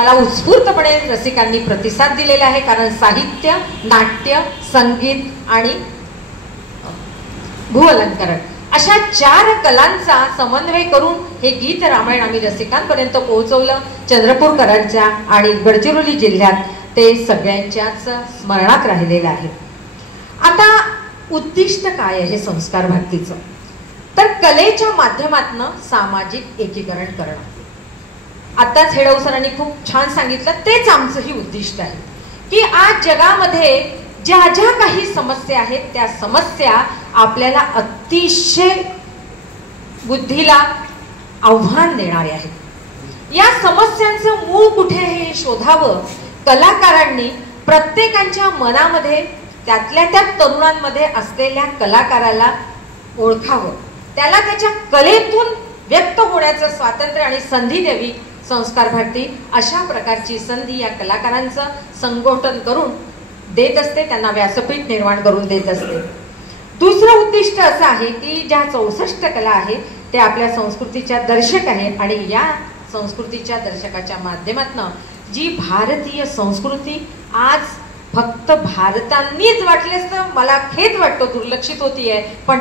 मला उत्स्फूर्तपणे रसिकांनी प्रतिसाद दिलेला आहे, कारण साहित्य, नाट्य, संगीत आणि भूअलंकरण अशा 4 कलांचा समन्वय करून हे गीत रामायण आम्ही रसिकांपर्यंत पोहोचवलं. चंद्रपूरकरांच्या आणि गडचिरोली जिल्ह्यात ते सगळ्यांच्याच स्मरणात राहिलेलं आहे. आता उद्दिष्ट काय आहे संस्कार भक्तीचं? तर कलेच्या माध्यमातून सामाजिक एकीकरण करणं. आताच हेडव सरांनी खूप छान सांगितलं, तेच आमचंही उद्दिष्ट आहे की आज जगामध्ये ज्या ज्या काही समस्या आहेत त्या समस्या आपल्याला अतिशय बुद्धीला आव्हान देणारे आहेत. या समस्यांचं मूळ कुठे आहे हे शोधावं. कलाकारांनी प्रत्येकाच्या मनामध्ये त्यातल्या त्या तरुणांमध्ये असलेल्या कलाकाराला ओळखावं, त्याला त्याच्या कलेतून व्यक्त होण्याचं स्वातंत्र्य आणि संधी द्यावी. संस्कार भारती अशा प्रकारची संधी या कलाकारांचं संगोपन करून देत असते, त्यांना व्यासपीठ निर्माण करून देत असते. दुसरं उद्दिष्ट असं आहे की ज्या 64 कला आहेत त्या आपल्या संस्कृतीच्या दर्शक आहेत आणि या संस्कृतीच्या दर्शकाच्या माध्यमातून जी भारतीय संस्कृती आज फक्त भारतांनीच वाटलेच तर मला खेद वाटतो, दुर्लक्षित होतीये, पण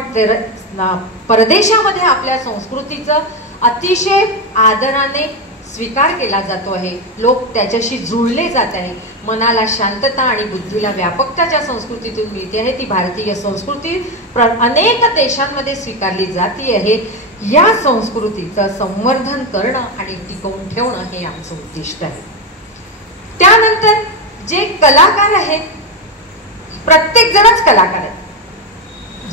परदेशामध्ये आपल्या संस्कृतीचं अतिशय आदराने स्वीकार केला जातो आहे. लोक त्याच्याशी जुळले जात आहे. मनाला शांतता आणि बुद्धीला व्यापकता ज्या संस्कृतीतून मिळते आहे ती भारतीय संस्कृती अनेक देशांमध्ये स्वीकारली जाते आहे. या संस्कृतीचं संवर्धन करणं आणि टिकवून ठेवणं हे आमचं उद्दिष्ट आहे. त्यानंतर जे कलाकार आहेत, प्रत्येक जणच कलाकार आहेत.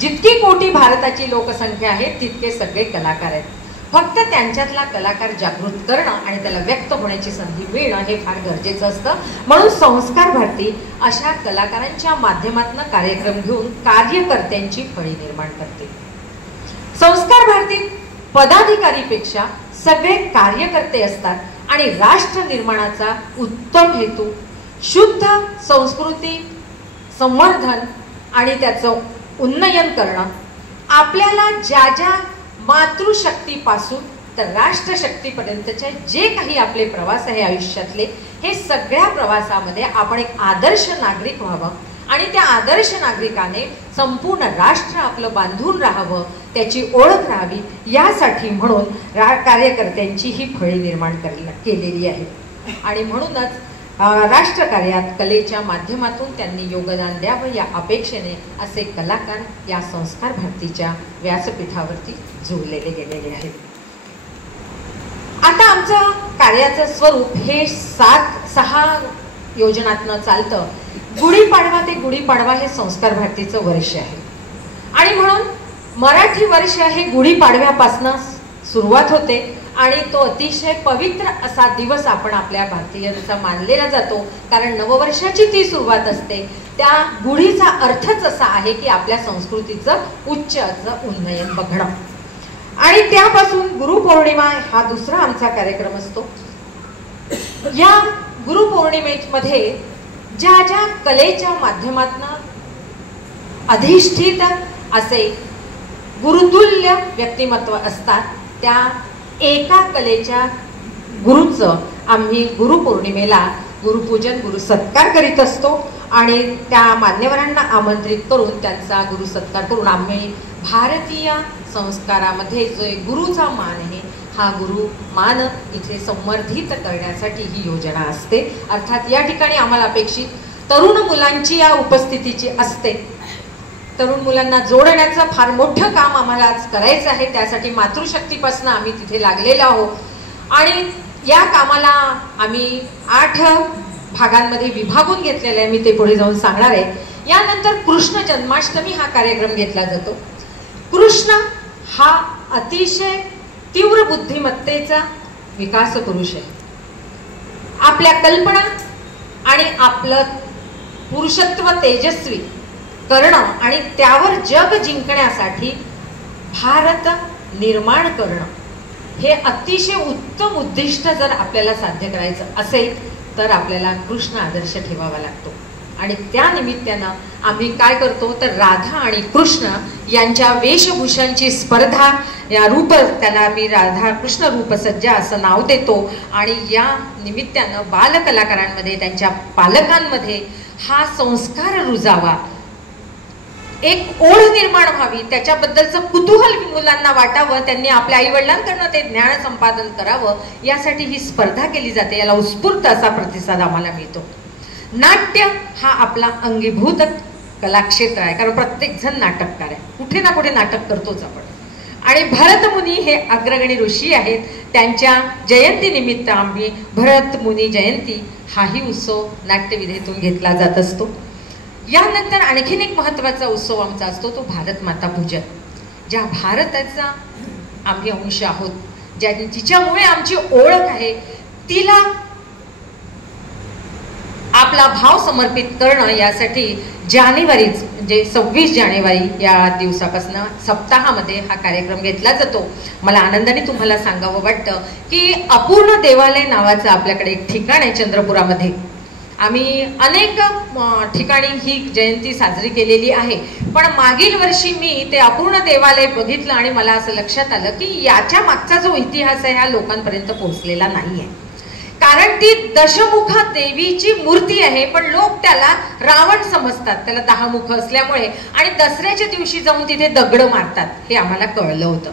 जितकी कोटी भारताची लोकसंख्या आहे तितके सगळे कलाकार आहेत. फक्त त्यांच्यातला कलाकार जागृत करणं आणि त्याला व्यक्त होण्याची संधी मिळणं हे फार गरजेचं असतं. म्हणून संस्कार भारती अशा कलाकारांच्या माध्यमातून कार्यक्रम घेऊन कार्यकर्त्यांची फळी निर्माण करते. संस्कार भारतीत पदाधिकारीपेक्षा सगळे कार्यकर्ते असतात आणि राष्ट्र निर्माणाचा उत्तम हेतू शुद्ध संस्कृती संवर्धन आणि त्याचं उन्नयन करणं. आपल्याला ज्या ज्या मातृशक्तीपासून तर राष्ट्रशक्तीपर्यंतचे जे काही आपले प्रवास आहे आयुष्यातले, हे सगळ्या प्रवासामध्ये आपण एक आदर्श नागरिक व्हावं आणि त्या आदर्श नागरिकाने संपूर्ण राष्ट्र आपलं बांधून राहावं, त्याची ओळख राहावी, यासाठी म्हणून कार्यकर्त्यांची ही फळी निर्माण केलेली आहे. आणि म्हणूनच राष्ट्रकार्यात कलेच्या माध्यमातून त्यांनी योगदान द्यावं या अपेक्षेने असे कलाकार या संस्कार भारतीच्या व्यासपीठावरती जुळलेले गेलेले आहेत. आता आमचं कार्याचं स्वरूप हे 6 योजनातनं चालतं. गुढीपाडवा ते गुढीपाडवा हे संस्कार भारतीचं वर्ष आहे आणि म्हणून मराठी वर्ष हे गुढीपाडव्यापासून सुरुवात होते आणि तो अतिशय पवित्र असा दिवस आपण आपल्या भारतीयांचा मानलेला जातो, कारण नववर्षाची ती सुरुवात असते. त्या गुढीचा अर्थच असा आहे की आपल्या संस्कृतीचं उच्च असं उन्नयन बघणं. आणि त्यापासून गुरुपौर्णिमा हा दुसरा आमचा कार्यक्रम असतो. या गुरुपौर्णिमेमध्ये ज्या ज्या कलेच्या माध्यमातून अधिष्ठित असे गुरुतुल्य व्यक्तिमत्व असतात, त्या एका कलेच्या गुरुचं आम्ही गुरुपौर्णिमेला गुरुपूजन गुरुसत्कार करीत असतो आणि त्या मान्यवरांना आमंत्रित करून त्यांचा गुरुसत्कार करून आम्ही भारतीय संस्कारामध्ये जो गुरुचा मान आहे हा गुरु मान इथे संवर्धित करण्यासाठी ही योजना असते. अर्थात या ठिकाणी आम्हाला अपेक्षित तरुण मुलांची या उपस्थितीची असते. तरुण मुलांना जोडण्याचं फार मोठं काम आम्हाला आज करायचं आहे. त्यासाठी मातृशक्तीपासून आम्ही तिथे लागलेलो आहोत आणि या कामाला आम्ही 8 भागांमध्ये विभागून घेतलेलं आहे. मी ते पुढे जाऊन सांगणार आहे. यानंतर कृष्ण जन्माष्टमी हा कार्यक्रम घेतला जातो. कृष्ण हा अतिशय तीव्र बुद्धिमत्तेचा विकास पुरुष आहे. आपल्या कल्पना आणि आपलं पुरुषत्व तेजस्वी करणं आणि त्यावर जग जिंकण्यासाठी भारत निर्माण करणं हे अतिशय उत्तम उद्दिष्ट जर आपल्याला साध्य करायचं असेल तर आपल्याला कृष्ण आदर्श ठेवावा लागतो. आणि त्या निमित्तानं आम्ही काय करतो तर राधा आणि कृष्ण यांच्या वेशभूषांची स्पर्धा, या रूप त्याला आम्ही राधा कृष्ण रूपसज्जा असं नाव देतो. आणि या निमित्तानं बालकलाकारांमध्ये, त्यांच्या पालकांमध्ये हा संस्कार रुजावा, एक ओढ निर्माण व्हावी, त्याच्याबद्दलचं कुतूहल मुलांना वाटावं, त्यांनी आपल्या आईवडिलांकडनं ते ज्ञान संपादन करावं, यासाठी ही स्पर्धा केली जाते. याला उत्स्फूर्त असा प्रतिसाद आम्हाला मिळतो. नाट्य हा आपला अंगीभूत कलाक्षेत्र आहे, कारण प्रत्येक जण नाटककार आहे, कुठे ना कुठे नाटक करतोच आपण. आणि भरतमुनी हे अग्रगणी ऋषी आहेत, त्यांच्या जयंती निमित्त आम्ही भरतमुनी जयंती हाही उत्सव नाट्यविधेतून घेतला जात असतो. यानंतर आणखीन एक महत्त्वाचा उत्सव आमचा असतो तो भारत माता पूजन. ज्या भारताचा आम्ही अंश आहोत, जिच्यामुळे आमची ओळख आहे, तिला आपला भाव समर्पित करणं, यासाठी जानेवारीच म्हणजे 26 जानेवारी या दिवसापासून सप्ताहामध्ये हा कार्यक्रम घेतला जातो. मला आनंदाने तुम्हाला सांगावं वाटतं की अपूर्ण देवालय नावाचं आपल्याकडे एक ठिकाण आहे चंद्रपुरामध्ये. आम्ही अनेक ठिकाणी ही जयंती साजरी केलेली आहे, पण मागील वर्षी मी ते अपूर्ण देवालय बघितलं आणि मला असं लक्षात आलं की याच्या मागचा जो इतिहास आहे हा लोकांपर्यंत पोहोचलेला नाहीये. कारण ती दशमुखा देवीची मूर्ती आहे, पण लोक त्याला रावण समजतात, त्याला 10 मुख असल्यामुळे, आणि दसऱ्याच्या दिवशी जाऊन तिथे दगड मारतात, हे आम्हाला कळलं होतं.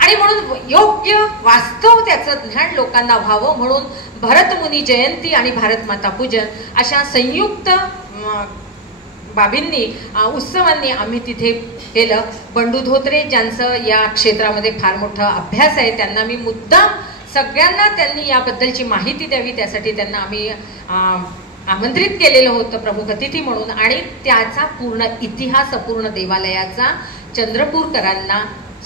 आणि म्हणून योग्य वास्तव त्याचं ज्ञान लोकांना व्हावं म्हणून भरतमुनी जयंती आणि भारत माता पूजन अशा संयुक्त बाबींनी, उत्सवांनी आम्ही तिथे केलं. बंडू धोत्रे ज्यांचं या क्षेत्रामध्ये फार मोठा अभ्यास आहे, त्यांना मी मुद्दाम सगळ्यांना त्यांनी याबद्दलची माहिती द्यावी त्यासाठी त्यांना आम्ही आमंत्रित केलेलं होतं प्रमुख अतिथी म्हणून. आणि त्याचा पूर्ण इतिहास अपूर्ण देवालयाचा चंद्रपूरकरांना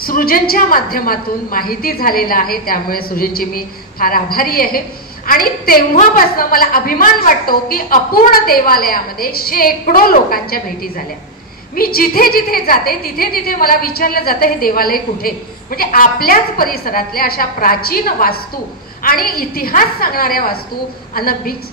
सृजनच्या माध्यमातून माहिती झालेला आहे. त्यामुळे सृजनची मी फार आभारी आहे. आणि तेव्हापासून मला अभिमान वाटतो की अपूर्ण देवालयामध्ये शेकडो लोकांच्या भेटी झाल्या. मी जिथे जिथे जाते तिथे तिथे मला विचारलं जातं हे देवालय कुठे, म्हणजे आपल्याच परिसरातल्या अशा प्राचीन वास्तू आणि इतिहास सांगणाऱ्या वास्तू अनभिज्ञ,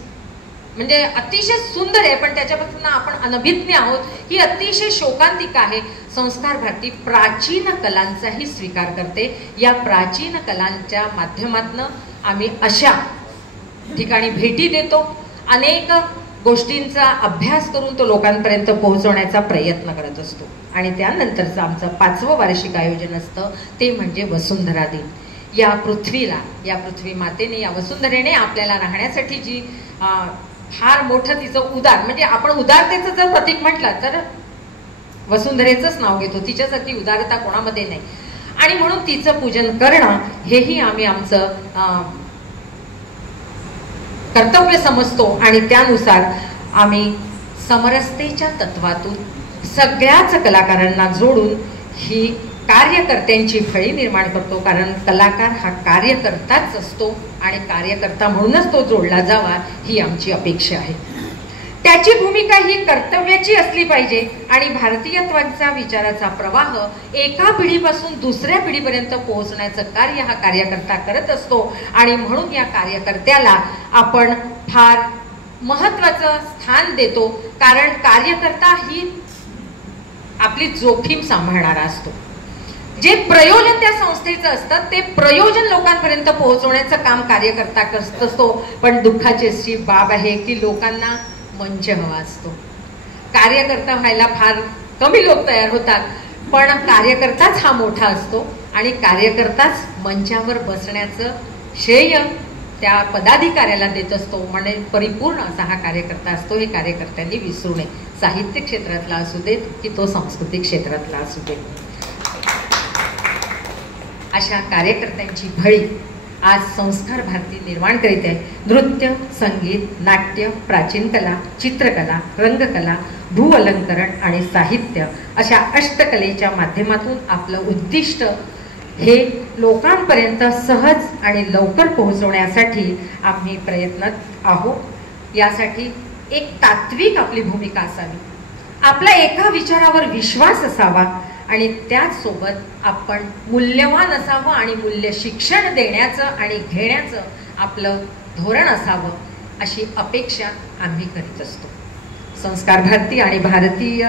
म्हणजे अतिशय सुंदर आहे, पण त्याच्यापासून आपण अनभिज्ञ आहोत, ही अतिशय शोकांतिका आहे. संस्कार भारती प्राचीन कलांचाही स्वीकार करते. या प्राचीन कलांच्या माध्यमातून आम्ही अशा ठिकाणी भेटी देतो, अनेक गोष्टींचा अभ्यास करून तो लोकांपर्यंत पोहोचवण्याचा प्रयत्न करत असतो. आणि त्यानंतरचं आमचं 5वं वार्षिक आयोजन असतं ते म्हणजे वसुंधरा दिन. या पृथ्वीला, या पृथ्वी मातेने, या वसुंधरेने आपल्याला राहण्यासाठी जी फार मोठं तिचं उदार, म्हणजे आपण उदारतेचं जर प्रतीक म्हटलं तर वसुंधरेचंच नाव घेतो, तिच्यासारखी उदारता कोणामध्ये नाही. आणि म्हणून तिचं पूजन करणं हेही आम्ही आमचं कर्तव्य समजतो. आणि त्यानुसार आम्ही समरसतेच्या तत्वातून सगळ्याच कलाकारांना जोडून ही कार्यकर्त्यांची फळी निर्माण करतो. कारण कलाकार हा कार्यकर्ताच असतो आणि कार्यकर्ता म्हणूनच तो जोडला जावा ही आमची अपेक्षा आहे. त्याची भूमिका ही कर्तव्याची असली पाहिजे आणि भारतीयत्वाचा विचाराचा प्रवाह एका पिढीपासून दुसऱ्या पिढीपर्यंत पोहोचण्याचं कार्य हा कार्यकर्ता करत असतो. आणि म्हणून या कार्यकर्त्याला आपण फार महत्त्वाचं स्थान देतो, कारण कार्यकर्ता ही आपली जोखीम सांभाळणारा असतो. जे प्रयोजन त्या संस्थेचं असतं ते प्रयोजन लोकांपर्यंत पोहोचवण्याचं काम कार्यकर्ता करत असतो. पण दुःखाची अशी बाब आहे की लोकांना मंच हवा असतो. कार्यकर्ता व्हायला फार कमी लोक तयार होतात, पण कार्यकर्ताच हा मोठा असतो आणि कार्यकर्ताच मंचावर बसण्याचं श्रेय त्या पदाधिकाऱ्याला देत असतो. म्हणजे परिपूर्ण असा हा कार्यकर्ता असतो. हे कार्यकर्त्यांनी विसरू नये, साहित्य क्षेत्रातला असू देत की तो सांस्कृतिक क्षेत्रातला असू देत. अशा कार्यकर्त्यांची भळी आज संस्कार भारती निर्माण करीत आहे. नृत्य, संगीत, नाट्य, प्राचीन कला, चित्रकला, रंगकला, भूअलंकरण आणि साहित्य अशा अष्टकलेच्या माध्यमातून आपलं उद्दिष्ट हे लोकांपर्यंत सहज आणि लवकर पोहोचवण्यासाठी आम्ही प्रयत्नात आहोत. यासाठी एक तात्विक आपली भूमिका असावी, आपला एका विचारावर विश्वास असावा आणि त्याचसोबत आपण मूल्यवान असावं आणि मूल्य शिक्षण देण्याचं आणि घेण्याचं आपलं धोरण असावं अशी अपेक्षा आम्ही करीत असतो. संस्कार भारती आणि भारतीय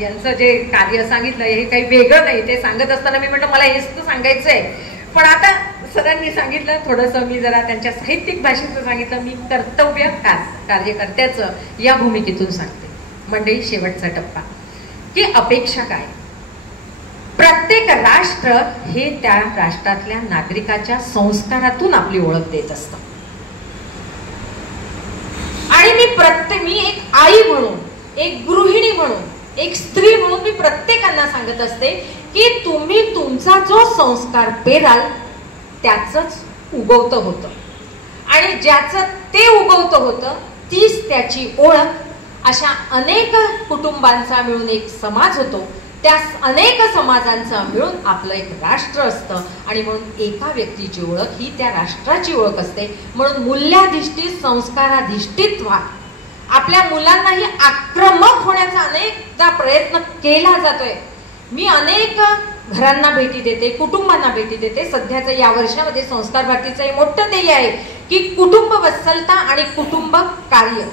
यांचं जे कार्य सांगितलं हे काही वेगळं नाही. ते सांगत असताना मी म्हटलं मला हेच तर सांगायचंय, पण आता सरांनी सांगितलं थोडंसं मी जरा त्यांच्या साहित्यिक भाषेचं सांगितलं. मी कर्तव्य कार्यकर्त्याचं या भूमिकेतून सांगते. मंडळी, शेवटचा टप्पा की अपेक्षा काय. प्रत्येक राष्ट्र हे त्या राष्ट्रातल्या नागरिकाच्या संस्कारातून आपली ओळख देत असतं. आणि मी एक आई म्हणून, एक गृहिणी म्हणून, एक स्त्री म्हणून मी प्रत्येकांना सांगत असते की तुम्ही तुमचा जो संस्कार पेराल त्याचंच उगवतं होतं, आणि ज्याचं ते उगवतं होतं तीच त्याची ओळख. अशा अनेक कुटुंबांचा मिळून एक समाज होतो, त्या अनेक समाजांचा मिळून आपलं एक राष्ट्र असतं, आणि म्हणून एका व्यक्तीची ओळख ही त्या राष्ट्राची ओळख असते. म्हणून मूल्याधिष्ठित, संस्काराधिष्ठित व्हा. आपल्या मुलांनाही आक्रमक होण्याचा अनेकदा प्रयत्न केला जातोय. मी अनेक घरांना भेटी देते, कुटुंबांना भेटी देते. सध्याचं या वर्षामध्ये संस्कार भारतीचं हे मोठं ध्येय आहे की कुटुंब वत्सलता आणि कुटुंब कार्य,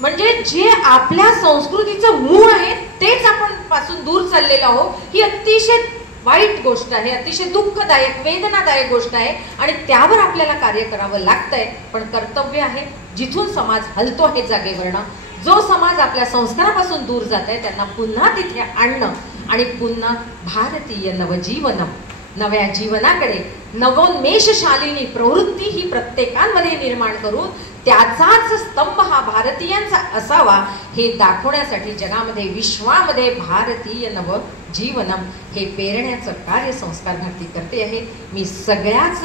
म्हणजे जे आपल्या संस्कृतीचं मूळ आहे तेच आपण पासून दूर चाललेलो आहोत. ही अतिशय वाईट गोष्ट आहे, अतिशय दुःखदायक, वेदनादायक गोष्ट आहे, आणि त्यावर आपल्याला कार्य करावं लागतंय. पण कर्तव्य आहे जिथून समाज हलतो आहे जागेवरनं, जो समाज आपल्या संस्कारापासून दूर जात आहे त्यांना पुन्हा तिथे आणणं आणि पुन्हा भारतीय नवजीवनम, नव्या जीवनाकडे नवोन्मेषशालिनी प्रवृत्ती ही प्रत्येकांमध्ये निर्माण करून त्याचाच स्तंभ हा भारतीयांचा असावा हे दाखवण्यासाठी जगामध्ये, विश्वामध्ये भारतीय नवजीवनम हे पेरण्याचं कार्य संस्कार भारती करते आहे. मी सगळ्याच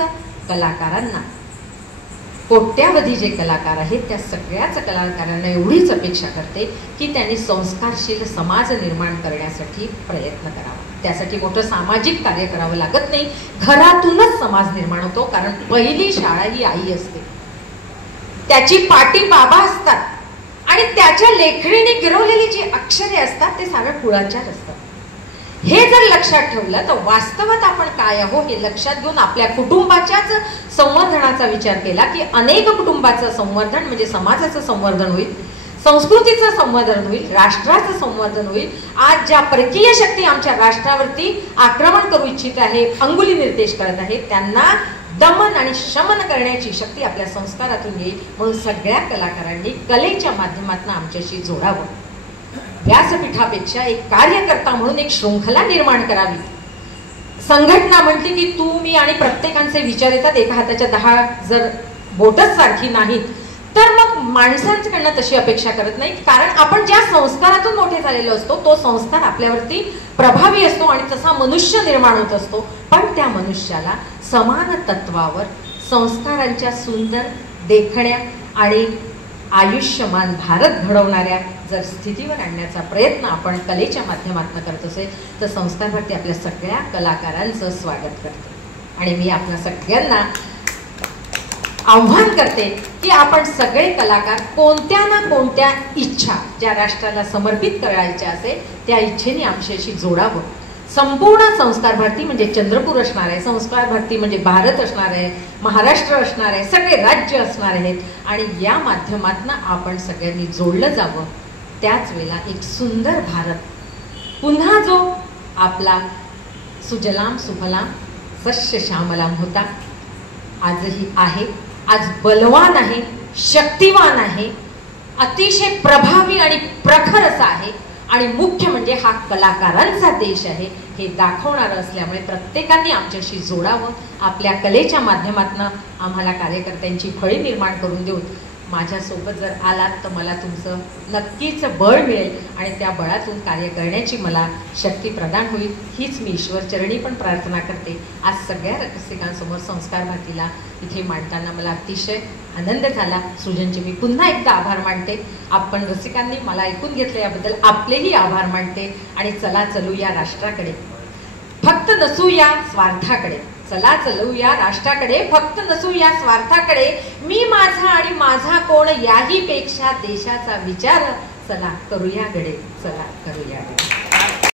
कलाकारांना, कोट्यावधी जे कलाकार आहेत त्या सगळ्याच कलाकारांना एवढीच अपेक्षा करते की त्यांनी संस्कारशील समाज निर्माण करण्यासाठी प्रयत्न करावा. त्यासाठी मोठं सामाजिक कार्य करावं लागत नाही. घरातूनच समाज निर्माण होतो, कारण पहिली शाळा ही आई असते, त्याची पाटी बाबा असतात, आणि त्याच्या लेखणीने गिरवलेली जी अक्षरे असतात ते साऱ्या कुळाचार असतात. हे जर लक्षात ठेवलं तर वास्तवात आपण काय आहो हे लक्षात घेऊन आपल्या कुटुंबाच्याच संवर्धनाचा विचार केला की अनेक कुटुंबाचं संवर्धन म्हणजे समाजाचं संवर्धन होईल, संस्कृतीचं संवर्धन होईल, राष्ट्राचं संवर्धन होईल. आज ज्या परकीय शक्ती आमच्या राष्ट्रावरती आक्रमण करू इच्छित आहे, अंगुली निर्देश करत आहे, त्यांना दमन आणि शमन करण्याची शक्ती आपल्या संस्कारातून येईल. म्हणून सगळ्या कलाकारांनी कलेच्या माध्यमातून आमच्याशी जोडावं. व्यासपीठापेक्षा एक कार्यकर्ता म्हणून एक शृंखला निर्माण करावी. संघटना म्हटली की तू मी आणि प्रत्येकांचे विचार येतात, एका हाताच्या 10 जर बोटच सारखी नाहीत तर मग माणसांकडनं तशी अपेक्षा करत नाही. कारण आपण ज्या संस्कारातून मोठे झालेलो असतो तो संस्कार आपल्यावरती प्रभावी असतो आणि तसा मनुष्य निर्माण होत असतो. पण त्या मनुष्याला समान तत्वावर संस्कारांच्या सुंदर देखण्या आणि आयुष्यमान भारत घडवणाऱ्या जर स्थितीवर आणण्याचा प्रयत्न आपण कलेच्या माध्यमातून करत असेल तर संस्कार भारती आपल्या सगळ्या कलाकारांचं स्वागत करते. आणि मी आपल्या सगळ्यांना आव्हान करते की आपण सगळे कलाकार कोणत्या ना कोणत्या इच्छा ज्या राष्ट्राला समर्पित करायच्या असेल त्या इच्छेने आमच्याशी जोडावं. संपूर्ण संस्कार भारती म्हणजे चंद्रपूर असणार आहे, संस्कार भारती म्हणजे भारत असणार आहे, महाराष्ट्र असणार आहे, सगळे राज्य असणार आहेत, आणि या माध्यमातून आपण सगळ्यांनी जोडलं जावं. त्याच वेळेला एक सुंदर भारत पुन्हा जो आपला सुजलाम सुफलाम सस्य श्यामलाम होता आजही आहे, आज बलवान आहे, शक्तिवान आहे, अतिशय प्रभावी आणि प्रखर असा आहे, आणि मुख्य म्हणजे हा कलाकारांचा देश आहे हे दाखवणारं असल्यामुळे प्रत्येकाने आमच्याशी जोडावं. आपल्या कलेच्या माध्यमातून आम्हाला कार्यकर्त्यांची फळी निर्माण करून देऊन माझ्यासोबत जर आलात तर मला तुमचं नक्कीच बळ मिळेल आणि त्या बळातून कार्य करण्याची मला शक्ती प्रदान होईल हीच मी ईश्वरचरणी पण प्रार्थना करते. आज सगळ्या रसिकांसमोर संस्कार भारतीला इथे मांडताना मला अतिशय आनंद झाला. सृजनचे मी पुन्हा एकदा आभार मानते. आपण रसिकांनी मला ऐकून घेतलं याबद्दल आपलेही आभार मानते. आणि चला चलू या राष्ट्राकडे, फक्त नसू या स्वार्थाकडे. चला चलू या राष्ट्राकडे, फक्त नसू या स्वार्थाकडे. मी माझा आणि माझा कोण याही पेक्षा देशाचा विचार. चला करूया गडे, चला करूया गडे.